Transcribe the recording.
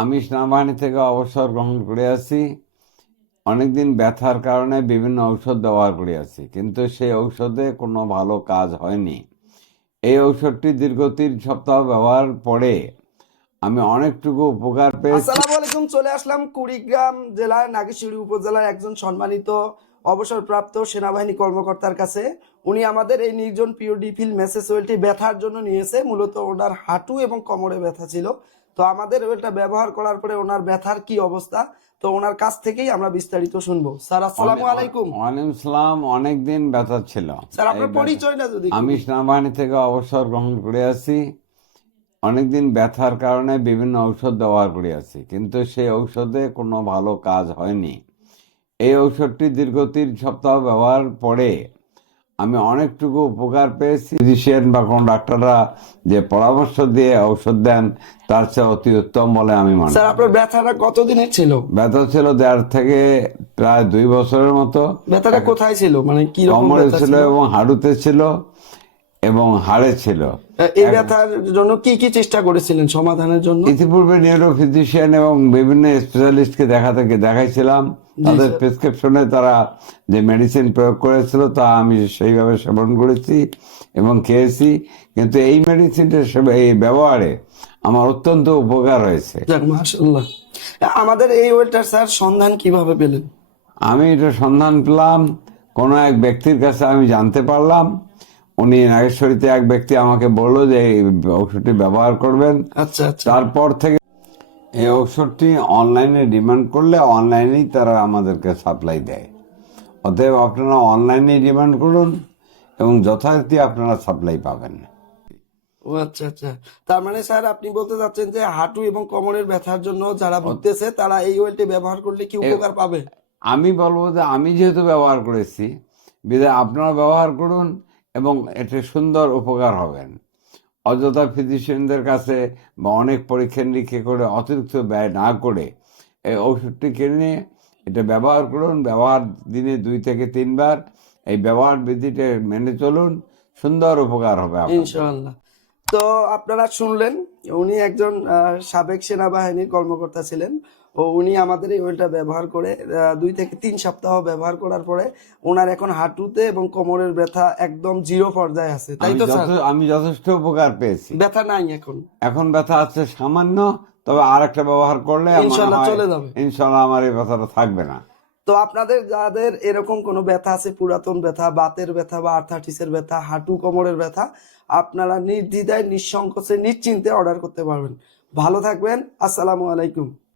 আমি সেনাবাহিনী থেকে অবসর গ্রহণ করে আছি। অনেকদিন ব্যথার কারণে বিভিন্ন ঔষধ ব্যবহার করে আছি, কিন্তু সেই ঔষধে কোনো ভালো কাজ হয়নি। এই ঔষধটি দীর্ঘ 3 সপ্তাহ ব্যবহার পরে আমি অনেকটুকু উপকার পেয়েছি। আসসালামু আলাইকুম। চলে আসলাম কুড়িগ্রাম জেলার নাগেশ্বরী উপজেলার একজন সম্মানিত অবসরপ্রাপ্ত সেনাবাহিনী কর্মকর্তার কাছে। উনি আমাদের এই নির্জন পিওডি ফিল মেসেজ ওয়েলটি ব্যথার জন্য নিয়েছে। মূলত ওনার হাঁটু এবং কোমরে ব্যথা ছিল। তো আমাদের ওইটা ব্যবহার করার পরে ওনার ব্যথার কি অবস্থা, তো ওনার কাছ থেকেই আমরা বিস্তারিত শুনবো। স্যার আসসালামু আলাইকুম। ওয়ালাইকুম সালাম। অনেকদিন ব্যথা ছিল। স্যার আপনার পরিচয়টা যদি আমি সেনাবাহিনী থেকে অবসর গ্রহণ করে আছি। অনেকদিন ব্যথার কারণে বিভিন্ন ঔষধ ব্যবহার করে আছি, কিন্তু সেই ঔষধে কোনো ভালো কাজ হয়নি। এই ঔষধটি দীর্ঘ 3 সপ্তাহ ব্যবহার পরে আমি অনেকটুকু উপকার পেয়েছি। ফিজিশিয়ান বা কোনো ডাক্তাররা যে পরামর্শ দিয়ে ঔষধ দেন তার চেয়ে অতি উত্তম বলে আমি মনে স্যার করি। আপনার ব্যথাটা কতদিনের ছিল? ব্যথা ছিল 1.5 থেকে প্রায় 2 বছরের মতো। ব্যথাটা কোথায় ছিল, মানে কি রকম কোমরে ব্যথা ছিল ছিল? এবং হাঁটুতে ছিল এবং হাড়ে ছিল। এই ব্যথার জন্য কি কি চেষ্টা করেছিলেন সমাধানের জন্য? ইতিপূর্বে নিউরো ফিজিশিয়ান এবং বিভিন্ন স্পেশালিস্টকে দেখাইছিলাম। তাদের প্রেসক্রিপশনে তারা যে মেডিসিন প্রয়োগ করেছিল তা আমি সেইভাবে সেবন করেছি এবং খেয়েছি, কিন্তু এই মেডিসিনটা এই ব্যবহারে আমার অত্যন্ত উপকার হয়েছে। যাক মাশাআল্লাহ। আমাদের এই ওয়েলটার স্যার সন্ধান কিভাবে পেলেন? আমি এটা সন্ধান পেলাম, কোনো এক ব্যক্তির কাছে আমি জানতে পারলাম। উনি নাগেশ্বরীতে এক ব্যক্তি আমাকে বললো যে এই ঔষধটি ব্যবহার করবেন। আচ্ছা আচ্ছা। তারপর থেকে এই ঔষধটি অনলাইনে ডিমান্ড করলে অনলাইনেই তারা আমাদেরকে সাপ্লাই দেয়। অতএব আপনারা অনলাইনে ডিমান্ড করুন এবং যথারীতি আপনারা সাপ্লাই পাবেন। ও আচ্ছা আচ্ছা। তার মানে স্যার আপনি বলতে চাচ্ছেন যে হাঁটু এবং কোমরের ব্যথার জন্য যারা ভুগতেছে তারা এই ওয়েলটি ব্যবহার করলে কি উপকার পাবে? আমি বলবো যে আমি যেহেতু ব্যবহার করেছি, বিধায় আপনারা ব্যবহার করুন এবং এতে সুন্দর উপকার হবেন। অযথা ফিজিশিয়ানদের কাছে বা অনেক পরীক্ষা নিরীক্ষা করে অতিরিক্ত ব্যয় না করে এই ওষুধটি কিনে এটা ব্যবহার করুন। ব্যবহার দিনে 2 থেকে 3 বার এই ব্যবহার বিধিটা মেনে চলুন, সুন্দর উপকার হবে আপনাদের। ইনশাআল্লাহ। তো আপনারা শুনলেন, উনি একজন সাবেক সেনাবাহিনীর কর্মকর্তা ছিলেন। ও উনি আমাদের এই ওয়েলটা ব্যবহার করে 2 থেকে 3 সপ্তাহ ব্যবহার করার পরে ওনার এখন হাঁটুতে এবং কোমরের ব্যথা একদম জিরো পর্যায়ে আছে, তাই তো স্যার? আমি যথেষ্ট উপকার পেয়েছি। ব্যথা নাই এখন? এখন ব্যথা আছে সামান্য, তবে আর একটা ব্যবহার করলে ইনশাআল্লাহ চলে যাবে। ইনশাল্লাহ আমার এই ব্যথাটা থাকবে না। তো আপনাদের যাদের এরকম কোনো ব্যথা আছে, পুরাতন ব্যথা, বাতের ব্যথা বা আর্থাইটিসের ব্যথা, হাঁটু কোমরের ব্যথা, আপনারা নির্দ্বিধায় নিঃসংকোচে নিশ্চিন্তে অর্ডার করতে পারবেন। ভালো থাকবেন। আসসালামু আলাইকুম।